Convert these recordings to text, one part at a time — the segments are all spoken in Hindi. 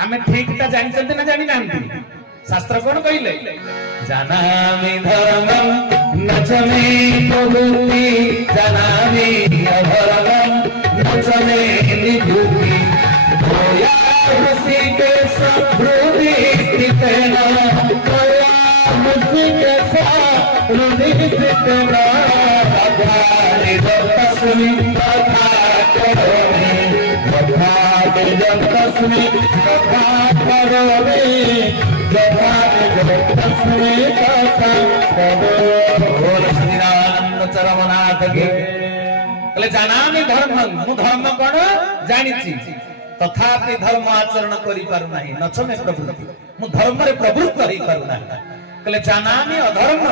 आमे ठीक ता जानिचंती ना जानि नांती शास्त्र कोन कहिले जानामि धर्मं नचमे प्रवृत्ति जानामि अधर्मं नचमे निवृत्ति होया ऋषिकेश हृदि स्थितेन होया ऋषिकेश हृदि स्थितेन अध्यानि तस्मै तथा करोमि तथा तस्मै तथा करोमि चरमनाथ के जानामि धर्म मु धर्म कौन जानी तथापि धर्म आचरण करि पारु नाही नचमे प्रवृत्ति मु धर्म रे प्रवृत्त होई पारु नाही कले जानामि अधर्म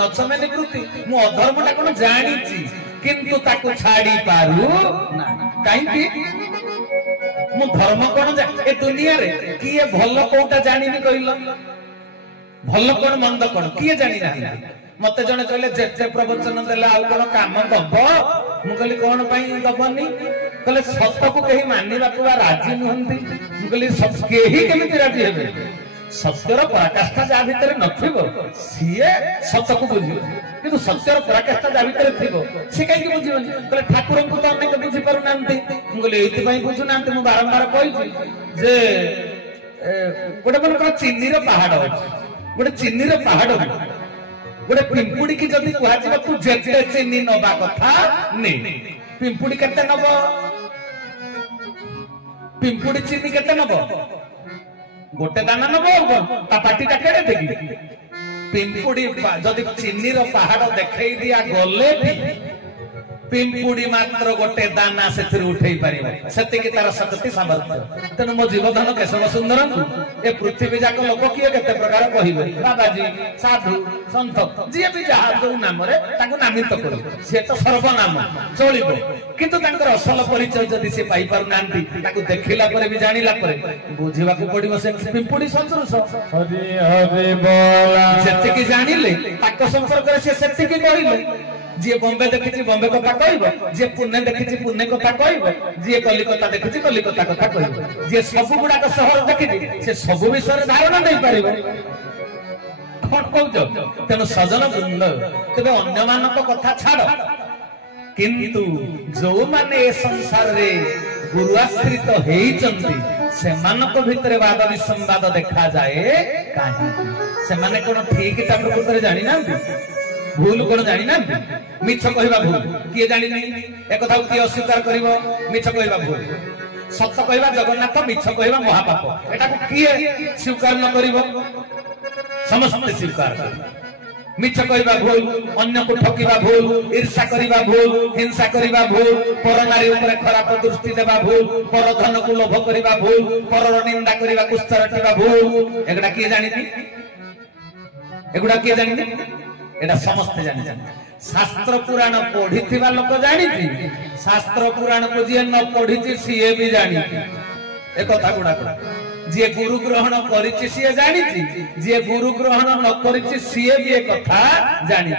नचमे निवृत्ति मु अधर्म ता कोन जानी किंतु ताको छाड़ी पारु नाही काई की मु धर्म कोन ए दुनिया रे किए भल कोटा जानिनी कहिलो भल कोन मंद कोन किए जानि नाही मते जने कहले जेते प्रवचन देला आ कोन काम दब मु कहली कोन पई दबनी कहले सत्य को कही मानिबा को राजी नहंती मु कहली सब केही केमिति राजी हेबे सत्यर पराकाष्ठा जा भितर नथिबो सिए सत्य को बुझियो किंतु सत्यर पराकाष्ठा जा भितर थिबो से काई कि बुझिबनी कहले ठाकुर को तो अनेक बुझि पारु नांती मु कहली एति पई बुझु नांती मु बारंबार कहि जे गोटे मन को चिन्नी रो पहाड़ अछि गोटे चिन्नी रो पहाड़ गोटे पिंपुड़ी की जदी कुहा जिबा तू जेते चिन्नी नबा कथा ने पिंपुड़ी केते नबो पिंपुड़ी चिन्नी केते नबो गोटे दाना नबो ता पाटी ता केड़े देगी पिंपुड़ी जदी चिन्नी रो पहाड़ देखै दिया गले पिंपुड़ी मात्र गोटे दाना से उठे पारिबो सेति की तार शक्ति सामर्थ्य तन मो जीवधन केशव सुंदर ए पृथ्वी जाक लोक किए केते प्रकार कहिबे बाबाजी साधु संत जे भी जहा जो नाम रे ताको नामित करू से तो सर्वनाम चलिबो किंतु तांकर असल परिचय जदी से पाई पारु नांती ताको देखिला परे भी जानिला परे बुझिबा को पड़िबो से पिंपुड़ी सदृश हरि हरि बोला सेति की जानिले ताको संपर्क रे से सेति की कहिले जे बॉम्बे देखिछि बॉम्बे कथा कहइबो जे पुणे देखिछि पुणे कथा कहइबो जे कलिकता देखिछि कलिकता कथा कहइबो जे सब गुडा का शहर देखिछि से सब विषय धारणा नै पारिबो कोन कहउछ तेनो सजन वृंद तबे अन्य मानक कथा छाड़ किंतु जो माने ए संसार रे गुरु आश्रित हेइचंती से मानक भितरे वाद विसंवाद देखा जाए काहे से माने कोन ठीक ता प्रकृति जानि नांती भूल कोन जानि ना मिछ कहबा भूल किए जानि नै एक कथा की अस्वीकार करिवो मिछ कहबा भूल सत्य कहबा जगन्नाथ मिछ कहबा महापाप एटा को किए स्वीकार न करिवो समस्त स्वीकार मिछ कहबा भूल अन्य को ठकिबा भूल ईर्ष्या करिबा भूल हिंसा करिबा भूल पर नारी ऊपर खराब दृष्टि देबा भूल पर धन को लोभ करिबा भूल पर निंदा करिबा कुस्तरटिबा भूल एगडा किए जानि एगडा किए जानि एटा समस्त जानि शास्त्र पुराण पढ़ी थिबा लोक जानि शास्त्र पुराण को जे न पढ़ी सीए भी जानि ए कथा गुडा जे गुरु ग्रहण करिछि सीए जानि जे गुरु ग्रहण न करिछि सीए भी ए कथा जानि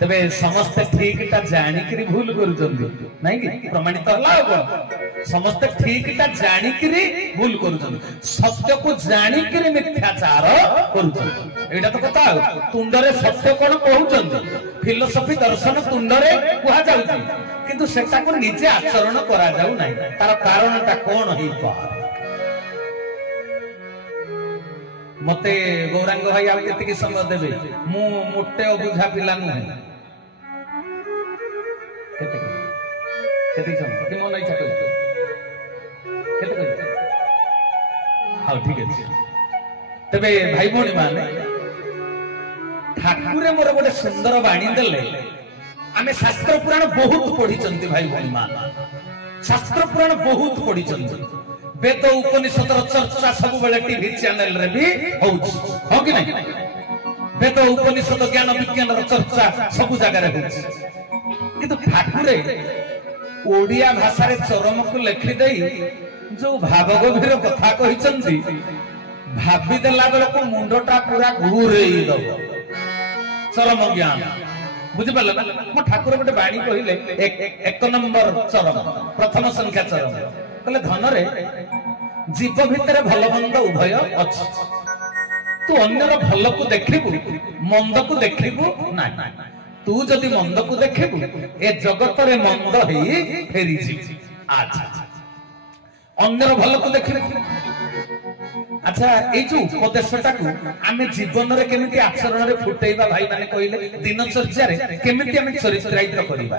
तबे समस्त ठीक ता जानि करी भूल करूचंदी नाही कि प्रमाणित हला कोन समस्त ठीक ता जानि करी भूल करूचंदी सत्य को जानि करी मिथ्याचार करूचंदी एटा तो कथा तुंडरे सत्य कोन कहउचंदी फिलोसफी दर्शन तुंडरे कुहा जाउची किंतु सेटा को निजे आचरण करा जाउ नाही तार कारणटा कोन होई पारे मते गौरांग भाई आ केति समय देबे मु मोटे अबुझा पिला नु केति समय कि मन इच्छा कर केते कर हां ठीक है तबे भाई भोणी माने ठाकुरे मोर गोटे सुंदर बाणी देले आमे शास्त्र पुराण बहुत पढ़ी चंती भाई भोणी माने शास्त्र पुराण बहुत पढ़ी चंती वेद उपनिषद चर्चा सब बेले टीवी चैनल रे भी होउछ हो कि नहीं वेद उपनिषद ज्ञान विज्ञान चर्चा सब जगह रे होउछ किंतु ठाकुरे ओडिया भाषा रे चरम को लिखि देई जो भाव गभीर कथा कहिचंती भाबी देला बेले को मुंडटा पूरा घूरेई दो चरम ज्ञान बुझि पाले ना मो ठाकुर गोटे बाणी कहिले एक नंबर चरम प्रथम संख्या चरम कहले धन रे जीव भितर भल मंद उभय अछि तू अन्यर भल को देखिबू मंद को देखिबू ना तू जदि मंद को देखिबू ए जगत रे मंद ही फेरी जी अच्छा अन्यर भल को देखिबू अच्छा ए जो उपदेशटा को आमे जीवन रे केमिति आचरण रे फुटेइबा भाई माने कहिले दिनचर्या रे केमिति आमे चरित्रायित करिबा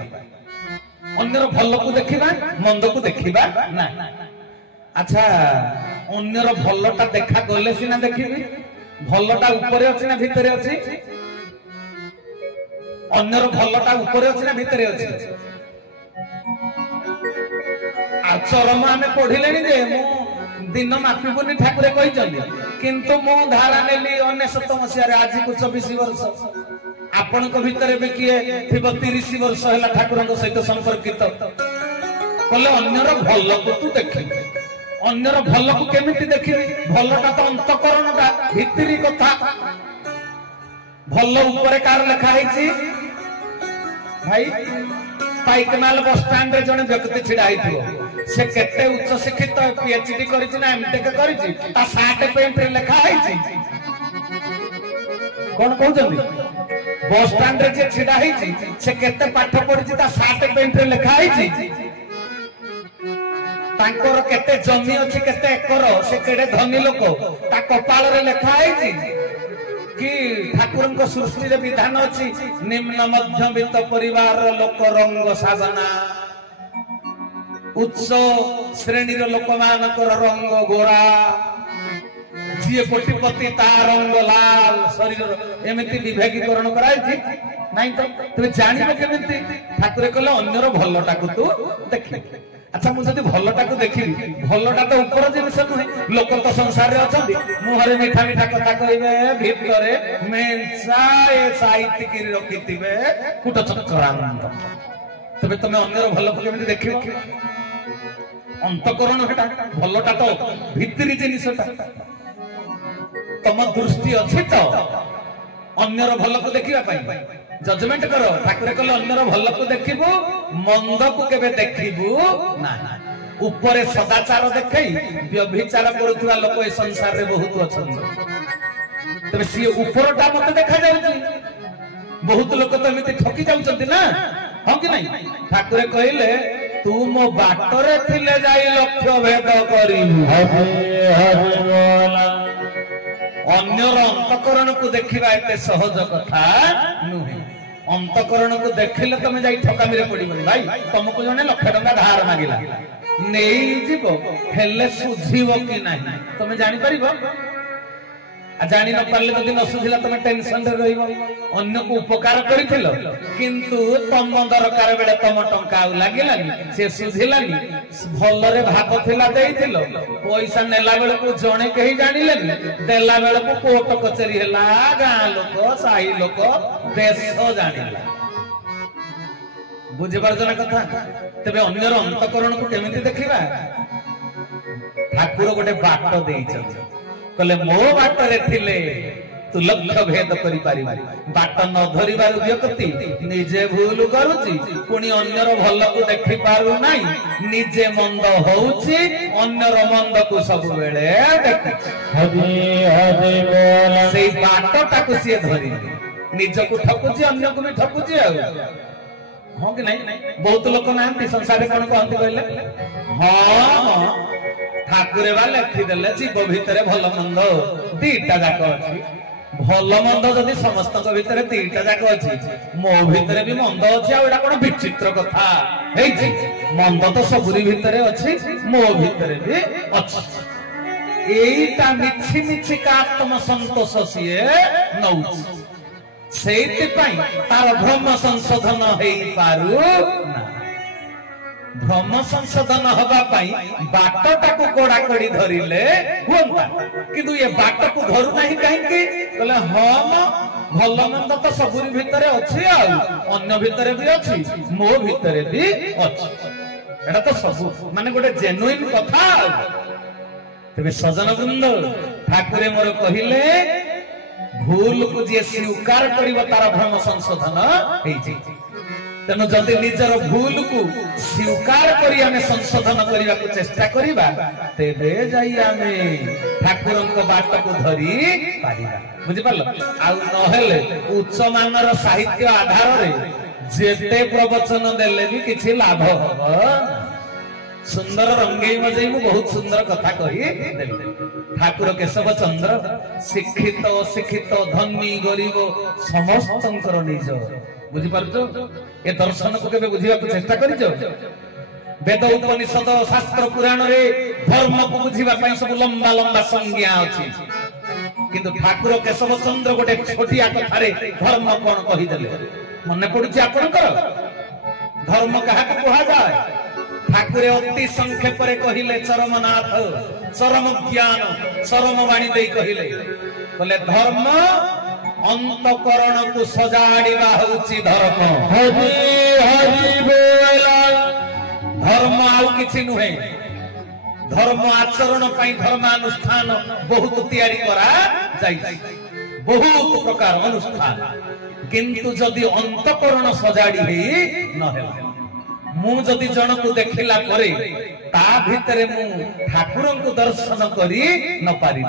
अन्यर भल को देखिबा मंद को देखिबा ना अच्छा अन्यर भलटा देखा गले सिना देखिबी भलटा ऊपर अछि ना भितरे अछि अन्यर भलटा ऊपर अछि ना भितरे अछि आचरण आमे पढिलेनी जे मु दिन मापिबुनी ठाकुरे कहिचंदी किंतु मु धारा नेली 19 मसिया आज को 24 वर्ष आपण को भितरे बे किए थिबो 30 वर्ष हैला ठाकुरन को सहित संपर्कित कले अन्यर भल को तू देखि अन्यर भल को केमिति देखि भलटा तो अंतकरणटा भितरी कथा भल ऊपर कार लिखा हैछि भाई पाइकमाल बस स्टैंड रे जने व्यक्ति छिड़ा हैथिबो से केते उच्च शिक्षित पीएचडी करिछि ना एमटेक करिछि ता सार्ट पेंट रे लिखा हैछि कोन कहउछंदी बस स्टैंड रे जे छिड़ा हैछि से केते पाठ पढिछि ता सार्ट पेंट रे लिखा हैछि तांकर केते जमी अछि केते एकर से केडे धनी लोक ता कपाल रे लिखा हैछि कि ठाकुरन को सृष्टि रे विधान अछि निम्न मध्यवित्त परिवार लोक रंग साजना उच्च श्रेणी रो लोक मानकर रंग गोरा जी कोटिपति ता रंग लाल शरीर एमिति विभागीकरण कराई थी नहीं तो तबे जानिबो केमिति ठाकुरे कहले अन्यर भलटा को तू देखि अच्छा मु जदी भलटा को देखिबी भलटा तो ऊपर जिनिस नुहे लोक तो संसार रे अछंदी मुहरे मीठा मीठा कथा कहिबे भितरे मेंसा ए साहित्य की रखितिबे कुट चक्रांत तबे तमे अन्यर भल को केमिति देखिबो अंतकरण हेटा भलटा तो भितरी जिनिसटा तम दृष्टि अछि तो अन्यर भल को देखिबा पई जजमेंट करो ठाकुर कहले अन्यर भल को देखिबू मंद को केबे देखिबू ना ऊपर सदाचार देखई व्यभिचार करूथुवा लोक ए संसार रे बहुत अछन तबे सी ऊपरटा मते देखा जाउची बहुत लोक तो एमिति ठकी जाउचंती ना हां कि नहीं ठाकुर कहले तू मो बाटरे थिले जाई लक्ष्य भेद करिबू हरि बोला अन्यर अंतकरण को देखिबा एते सहज कथा नुहे अंतकरण को देखिले तमे जाई ठकामी रे पड़िबो भाई तुमको जने लाख टका धार मागिला नेई जीवो हेले सुझीबो कि नाही तमे जानि परिबो आ जानि न पारले जदि न सुझिला तमे टेंशन रे रहिबो अन्य को उपकार करिथिलो किंतु तम दरकार बेले तम टंका आ लागिलानी से सुझिलानी भल रे भाग थिला देइथिलो पैसा नेला बेले को जणे कहि जानिलेनी देला बेले को कोर्ट कचेरी हला गां लोक साही लोक देश जानिला बुझि परजन कथा तबे अन्यर अंतकरण को केमिति देखिबा ठाकुर गोटे बाट देइछन कहले मो बाट रे थिले तू लक्ष्य भेद करि पारिबा बाट न धरिबार व्यक्ति निजे भूल करूची पुनी अन्यर भल को देखि पारु नाही निजे मंद होउची अन्यर मंद को सब बेले देखुची हरि हरि बोला सेई बाटटा को सिए धरि निज को ठकुची अन्य को भी ठकुची आ हां कि नहीं बहुत लोक नांती संसार रे कोन कहंती कहले हां ठाकुरे बा लेखि देले जीव भितरे भल मंद दीटा जाक अछि भल मंद जदि समस्त को भितरे दीटा जाक अछि मो भितरे भी मंद अछि आ एडा कोन विचित्र कथा हेइ छी मंद तो सबुरी भितरे अछि मो भितरे भी अछि एटा मिछि मिछि का आत्म संतोष सिए नउछि सेति पई तार ब्रह्म संशोधन हेइ पारु ना ब्रह्म संशोधन हवा पाई बाटटा को कोड़ा कोड़ी धरिले हुंता किंतु ये बाट को धरु नाही काहे कि कहले हम भल मंद तो सबुरी भितरे अछि आ अन्य भितरे भी अछि मो भितरे भी अछि एटा तो सब माने गोटे जेन्युइन कथा तबे सजन वृंद ठाकुरे मोर कहिले भूल को जे स्वीकार करिवो तार भ्रम संशोधन हेइ जे तेणु जदि निजर भूल को स्वीकार करी आमे संशोधन करने को चेष्टा करिबा तेबे जाई आमे ठाकुरंक बाट को धरी पारिबा बुझि पारल आ नहेले उच्च मानर साहित्य आधार रे जेते प्रवचन देले भी किछि लाभ हो सुंदर रंगेई मजेई मु बहुत सुंदर कथा कही देले ठाकुर केशव चंद्र शिक्षित अशिक्षित धनी गरीब समस्तंकर निज बुझी पारछो ए दर्शन को केबे बुझिबा को चेष्टा करिजो वेद उपनिषद शास्त्र पुराण रे धर्म को बुझिबा पई सब लंबा लंबा संज्ञा अछि किंतु ठाकुर केशव चंद्र गोटे छोटिया कथा रे धर्म कोन कहि देले मने पडुछि आपनकर धर्म काहा को कहा जाय ठाकुरे अति संक्षेप रे कहिले चरमनाथ चरम ज्ञान चरम वाणी दे कहिले बोले धर्म अंतकरण को सजाड़िबा होउछि धर्म हरि हरि बोला धर्म आउ किछि नुहे धर्म आचरण पई धर्मानुष्ठान बहुत तैयारी करा जाई बहुत प्रकार अनुष्ठान किंतु जदि अंतकरण सजाड़ी हे न हे मु जदि जन को देखिला करे ता भितरे मु ठाकुरन को दर्शन करी न पारि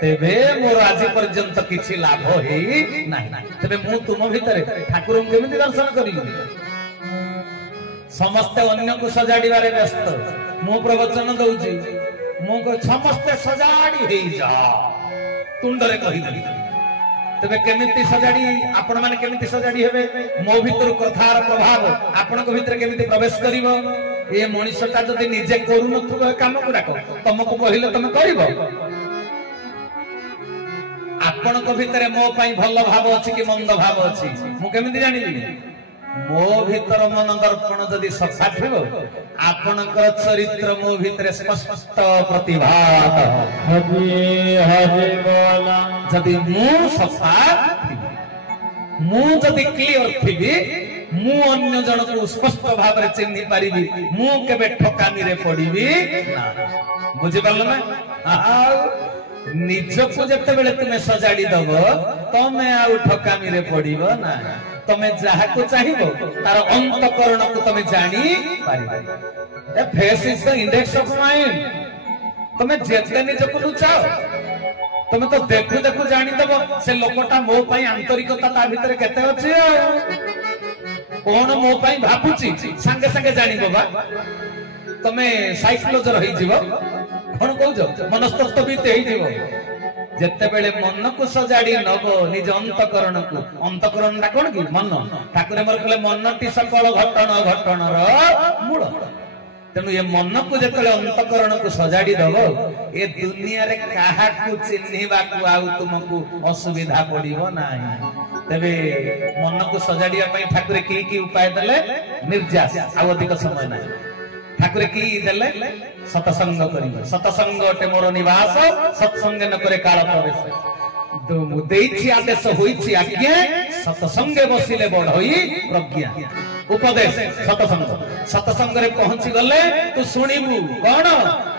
तेबे मोर आज पर्यंत किछि लाभ हे नाही तेबे मु तुम भितरे ठाकुरन केमिति दर्शन करी समस्त अन्य को सजाड़ी बारे व्यस्त मु प्रवचन दउची मु को समस्त सजाड़ी हे जा तुंडरे कहि दली तेबे केमिति सजाड़ी आपण माने केमिति सजाड़ी हेबे मो भितर कथार प्रभाव आपण को भितर केमिति प्रवेश करिवो ए मनुष्यटा जदि निजे करू नथुबो काम गुडाको तुमको कहिले तुम करिवो आपण को भितर मो पई भल भाव अछि कि मंद भाव अछि मु केमिति जानिबी मो भीतर मन दर्पण जदि सफा थिबो आपनकर चरित्र मो भीतर स्पष्ट प्रतिभात हरि हरि बोला जदि मु सफा मु जदि क्लियर थिबी मु अन्य जन को स्पष्ट भाव रे चिन्हि पारिबी मु केबे ठकामी रे पड़िबी ना बुझि पारल ना निजको जते बेले तुमे सजाड़ी दबो तमे आउ ठकामी रे पड़िबो ना तमे जहा को चाहिबो तार अंतकरण को तमे जानी पारिबो a face is the index of mind तमे जेते निज को लुचाओ तमे तो देखु देखु जानी दबो से लोकटा मो पई आंतरिकता ता भीतर केते अछि कोन मो पई भापुची संगे संगे जानिबो बा तमे साइकोलॉजर होई जीवो कोन कहजो मनस्तत्व भी तेई जीवो जेते बेले मन को सजाड़ी नबो निज अंतकरण ता कोन की मन ठाकुर मोर कहले मनटी सकल घटन घटनर मूल तेनु ये मन को जेतले अंतकरण को सजाड़ी दबो ए दुनिया रे काहा को चिन्हिबा को आउ तुमको असुविधा पड़िबो नाही तबे मन को सजाड़िया पई ठाकुर की उपाय देले निर्जास आ अधिक समय नाही ठाकुर की देले सतसंग करिबो सतसंग अटे मोर निवास सत्संग न करे काल प्रवेश दो मुदेछि आदेश होइछि आज्ञा सतसंगे बसिले बढई प्रज्ञा उपदेश सतसंग रे पहुंची गले तू सुनिबू कोन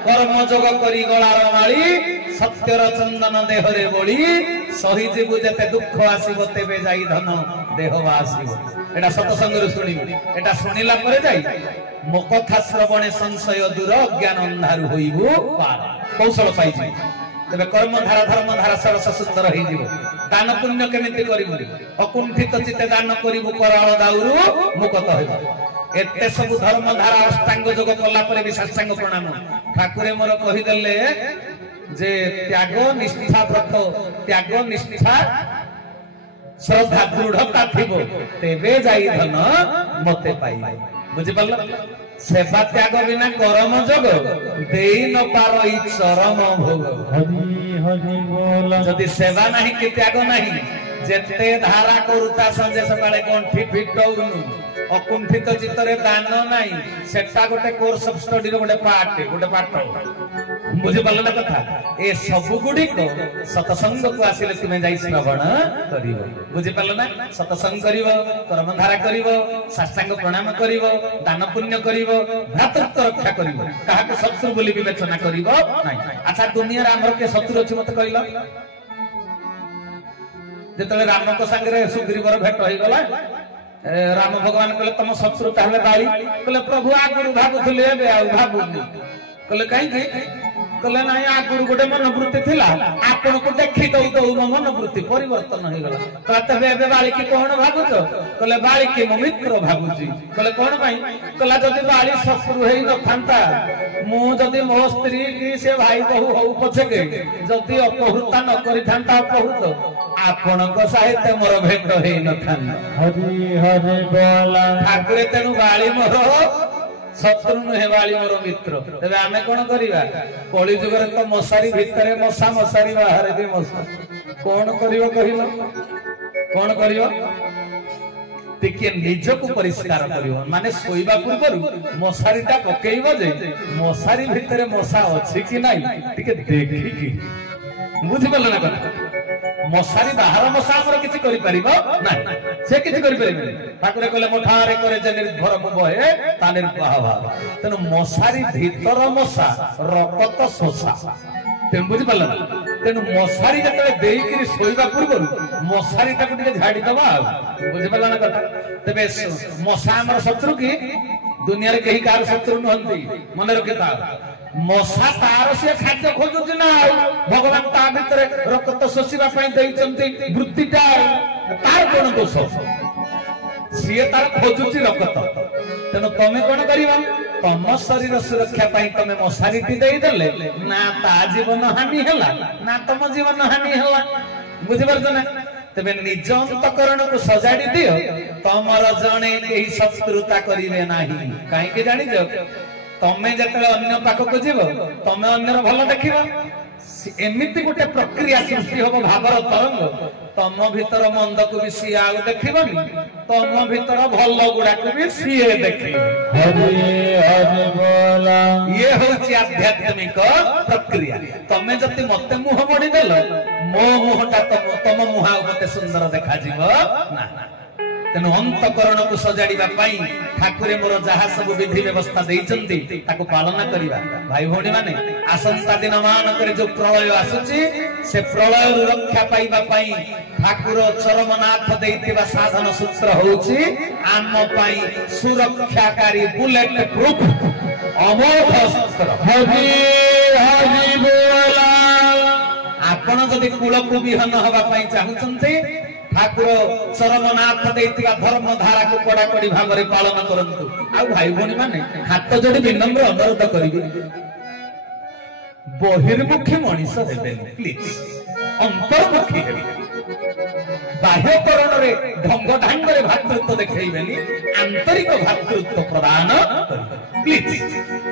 कर्म जोग करी गलार माली सत्यर चंदन देह रे बोली सही जीवु जते दुख आसीबो तेबे जाई धन देह आसीबो एटा सतसंग रे सुनिबू एटा सुनिला परे जाई मो कथा श्रवणे संशय दूर ज्ञान अंधारु होइबो पार कौशल पाइछि तेबे कर्म धारा धर्म धारा सरस सुंदर होई जीवो दान पुण्य केमिति करिबो अकुंठित चित्ते दान करिबो कराळ दाउरु मुक्त होइबो एते सब धर्म धारा अष्टांग जोग कला परे भी साष्टांग प्रणाम ठाकुरे मोर कहि देले जे त्याग निष्ठा व्रत त्याग निष्ठा श्रद्धा दृढ़ता थिबो तेबे जाई धन मते पाई बुझि पारल सेवा त्याग बिना कर्म जोग देई न पारई चरम भोग हरि हरि बोला जदि सेवा नाही कि त्याग नाही जेते धारा करूता संजे सकाळे गंठी फिटौनु अकुंठित चित्तरे दान नाही सेटा गोटे कोर्स ऑफ स्टडी रो गोटे पाठ बुझि पारल ना कथा ए सब गुडी को सतसंग को आसिले तुमे जाई श्रवण करिवो बुझि पारल ना सतसंग करिवो कर्म धारा करिवो साष्टांग प्रणाम करिवो दान पुण्य करिवो भ्रातृत्व रक्षा करिवो काहा के शत्रु बोली विवेचना करिवो नाही अच्छा दुनिया रे हमर के शत्रु अछि मते कहिला जेतले राम को संगे सुग्रीवर भेट होई गला राम भगवान कहले तुम शत्रु ताहले बाली कहले प्रभु आगुरु भाबुथले एबे आ भाबुनी कहले काई के कहले नाही आगुरु गोटे मनोवृत्ति थिला आपन को देखि दउ दउ मनोवृत्ति परिवर्तन हो गला कहते एबे बाली की कोन भाबुछ कहले बाली की मो मित्र भाबुची कहले कोन भाई कहला जदी बाली शत्रु हेई न थांता मु जदी मो स्त्री की से भाई बहु हो पछे के जदी अपहृता न करि थांता अपहृत आपनको साहित्य मोर भेट हेई न थांता हरि हरि बोला ठाकुरे तेनु बाली मोर शत्रु नुहे बाली मोर मित्र तेबे आमे कोन करिबा कली जुगरे तो मशारी भितरे मशा मशारी बाहर भी मशा कोन करिवो कहिलो कोन करिवो टिके निजको परिष्कार करिवो माने सोइबा पूर्वरु मशारीटा पकेइबो जे मशारी भितरे मशा अछि कि नाही टिके देखि कि बुझि पल्ला ना कथा मशारी बाहर मशा हमर किछि करि परिबो ना से किछि करि परिबे ठाकुर कहले मोठारे करे जे निर्भर बहे ता निर्वाह भाव तनो मशारी भीतर मशा रकत शोषा तेम बुझि पल्ला तेनु मशारी जतले देइकरी सोइबा पूर्वरु मशारी टाकु टिके झाड़ी दबा बुझि पल्ला ना कथा तबे मशा हमर शत्रु की दुनिया रे केही कार शत्रु नहंती मने रखिता मशा तार से खाद्य खोजुची ना भगवान ता भितरे रक्त शोषिबा पई देइचंती वृत्तिटा तार कोन दोष सिए तार खोजुची रक्त तेनु तमे कोन करिवा तम शरीर सुरक्षा पई तमे मशारीटी देई देले ना ता जीवन हानि होला ना तम जीवन हानि होला बुझि परछ ना तबे निज अंतकरण को सजाड़ी दियो तमर जणे केही शत्रुता करिवे नाही काहे के जानि जो तमे जतले अन्य पाख को जीवो तमे अन्यर भलो देखिबो एमिति गोटे प्रक्रिया सृष्टि होबो भावर तरंग तम भीतर मंद को भी सी आउ देखिबनी तम भीतर भलो गुडा को भी सीए देखि हरि हरि बोला ये होची आध्यात्मिक प्रक्रिया तमे जति मते मुह मोडी देलो मो मुहटा तम मुहा मते सुंदर देखा जीवो ना तेनु अंतकरण को सजाड़ीबा पाई ठाकुरे मोर जहा सब विधि व्यवस्था देइचंती ताको पालन करिबा भाई भौणी माने आसंता दिन मान करे जो प्रलय आसुची से प्रलय रक्षा पाइबा पाई ठाकुर चरमनाथ देइतिबा साधन सूत्र होउची आम पाई सुरक्षाकारी बुलेट प्रूफ अमोघ शस्त्र हरि हरि बोला आपण जदि कुलकु विहन हवा पाई चाहुचंती ठाकुर चरमनाथ देइतिबा धर्म धारा को कड़ा कड़ी भाबरे पालन करंतु आ भाई भौणी माने हाथ जोड़ी विनम्र अनुरोध करिबे बहिर्मुखी मनीष हेबे प्लीज अंतर्मुखी हेबे बाह्यकरण रे ढंग ढंग रे भातृत्व देखैबेनी आंतरिक भातृत्व प्रदान करिबे प्लीज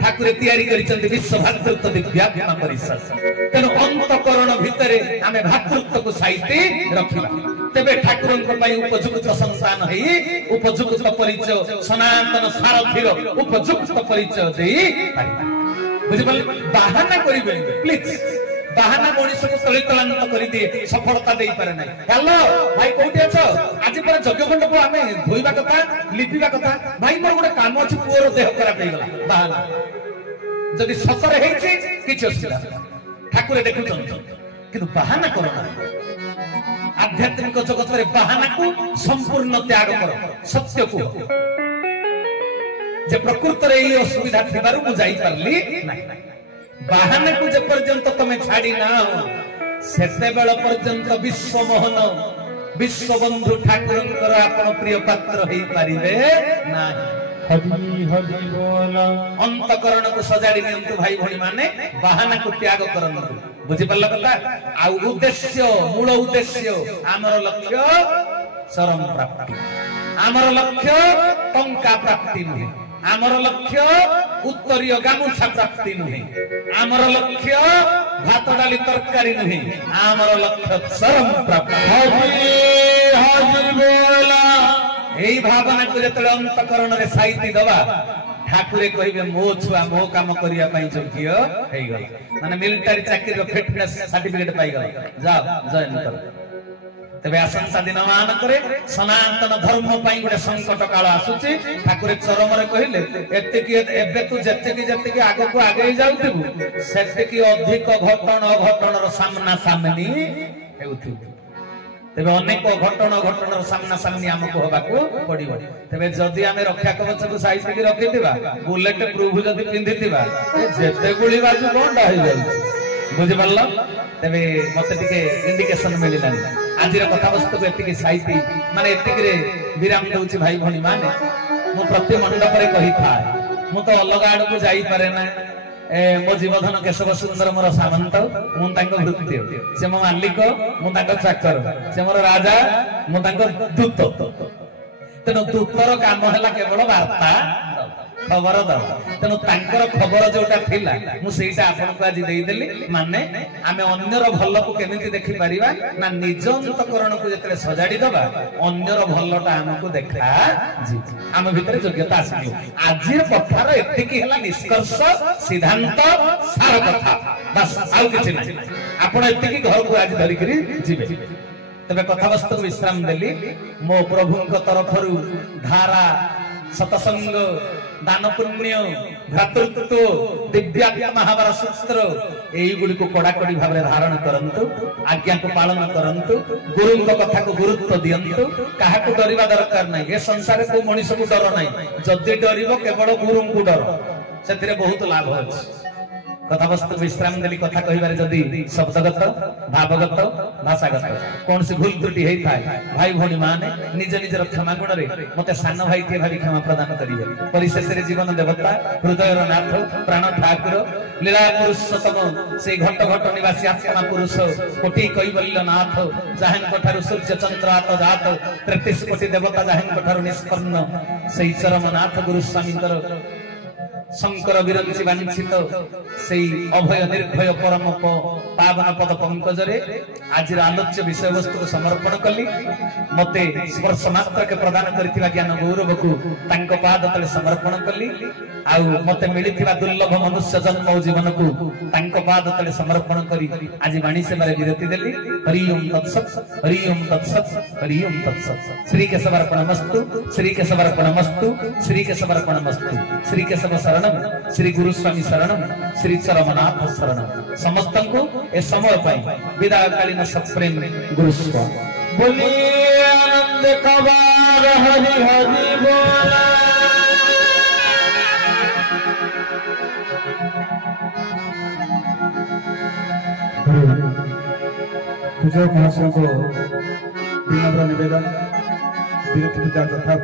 ठाकुर तयारी करिसंती विश्व भातृत्व दिव्यात्मा परिषद तेनो अंतकरण भितरे आमे भातृत्व को साइते रखिबा तेबे ठाकुरन को पई उपयुक्त संस्थान हई उपयुक्त परिचय सनातन सारथीर उपयुक्त परिचय देई पारिबा बुझि पले बाहाना करिबे प्लीज बाहाना मनीष को तलितलांत करि दिए सफलता देई पारे नै हेलो भाई कोठी अछ आज पर यज्ञकुंड को आमे धोइबा कथा लिपिबा कथा भाई मोर गोटे काम अछि पुअर देह खराब हे गला बाहाना जदि सतर हेछि किछ असुविधा ठाकुर देखुछन किंतु बाहाना करना आध्यात्मिक जगत रे बाहाना को संपूर्ण त्याग कर सत्य को जे प्रकृत रे ई असुविधा थिबारु मु जाई परली नाही बाहाना को जे पर्यंत तमे छाडी ना सेते बेल पर्यंत विश्व मोहन विश्व बंधु ठाकुरंकर आपण प्रिय पात्र हेई पारिबे नाही हरि हरि बोला अंतकरण को सजाडी नियंतु भाई भणी माने बाहाना को त्याग करंतु बुझि पल्ला कथा आ उद्देश्य मूल उद्देश्य हमर लक्ष्य चरम प्राप्ति हमर लक्ष्य टंका प्राप्ति नहीं हमर लक्ष्य उत्तरीय गामुछा प्राप्ति नहीं हमर लक्ष्य भात डाली तरकारी नहीं हमर लक्ष्य चरम प्राप्ति हरि हरि बोला एई भावना को जतले अंतकरण रे साइति दबा ठाकुरे कहिबे मो छुआ मो काम करिया पई जोग्य हेई गला माने मिलिटरी चाकरी रो फिटनेस सर्टिफिकेट पाई गला जाओ जॉइन कर तबे आसंता दिन मान करे सनातन धर्म पई गोटे संकट काल आसुची ठाकुरे चरम रे कहिले एते की एबे तू जते की आगो को आगे जाउथिबु सेते की अधिक घटन अघटन रो सामना सामनी हेउथिबु तेबे अनेक घटन घटनार सामना सामनी आमको हबाकू पड़िबो तेबे जदि आमे रक्षा कवच को साइज की रखिथिबा बुलेट प्रूफ जदि पिंधिथिबा जेते गुली बाजू कोंडा हो जाय बुझि परलो तेबे मते टिके इंडिकेशन मिलिलानी आजिर कथा वस्तु को एतिकी साइती माने एतिकी रे विराम दउछि भाई भणी माने मु प्रति मंडप रे कहि था मु तो अलग आड़ को जाई पारे ना मो जीवधन केशव सुंदर मोर सामंत मुझे भृत्य से मो मालिक मुझे चाकर से मोर राजा मुझे दूत तेणु दूतर काम है केवल वार्ता खबर दवा तेणु खबर जोटा थिला मु सेटा आपन को आज देदेली माने आमे अन्यर भल को केमिति देखि परिबा ना निज अंतकरण को जतले सजाडी दबा अन्यर भलटा हमको देखा जी आम भितर योग्यता आसी आजिर कथार एतिकी हला निष्कर्ष सिद्धांत सार कथा बस आउ किछि नै आपण एतिकी घर को आज धरि करी जिवे तबे कथा वस्तु को विश्राम देली मो प्रभुଙ୍କ तरफरु धारा सतसंग दान पुण्य भ्रातृत्व दिव्यात्म महाभारत सूत्र एई गुडी को कड़ाकड़ी भाव में धारण करंतु आज्ञा को पालन करंतु गुरुଙ୍କ कथा को गुरुत्व दियंतु काहा को डरिबा दरकार नै ए संसार को मनुष्य को डर नै जदि डरिबो केवल गुरुଙ୍କୁ डर सेतिरे बहुत लाभ अछि कथा वस्तु विश्राम देली कथा कहिबारे जदि शब्दगत भावगत भाषागत कौन सी भूल त्रुटि हेई थाए भाई भणी माने निज निजर क्षमा गुण रे मते सान भाई के भाबी क्षमा प्रदान करिवे परिशेष रे जीवन देवता हृदयर नाथ प्राण ठाकुर लीला पुरुषोत्तम से घट घट निवासी आत्मा पुरुष कोटि कैवल्य नाथ जाहन कठारु सूर्य चंद्र आत जात 33 कोटि देवता जाहन कठारु निष्पन्न से चरम नाथ गुरु स्वामींकर शंकर विरंची वांछित से अभय निर्भय परम पावन पद पंकज रे आज आलोच्य विषय वस्तु को समर्पण कली मते स्पर्श मात्र के प्रदान करथिबा ज्ञान गौरव को तांको पाद तले समर्पण कली आउ मते मिलिथिबा दुर्लभ मनुष्य जन्म और जीवन को तांको पाद तले समर्पण करी आज वाणी सेवारे विरति देली हरि ओम तत्सत हरि ओम तत्सत हरि ओम तत्सत श्री केशवार्पणमस्तु श्री केशवार्पणमस्तु श्री केशवार्पणमस्तु श्री केशव शरणम श्री गुरु स्वामी शरणम श्री चरमनाथ शरणम समस्त को ए समय पाई विदाय कालीन सप्रेम गुरु स्वामी बोलिए आनंद कबार हरि हरि बोला पूजक महाशय को विनम्र निवेदन विरति पूजा यथा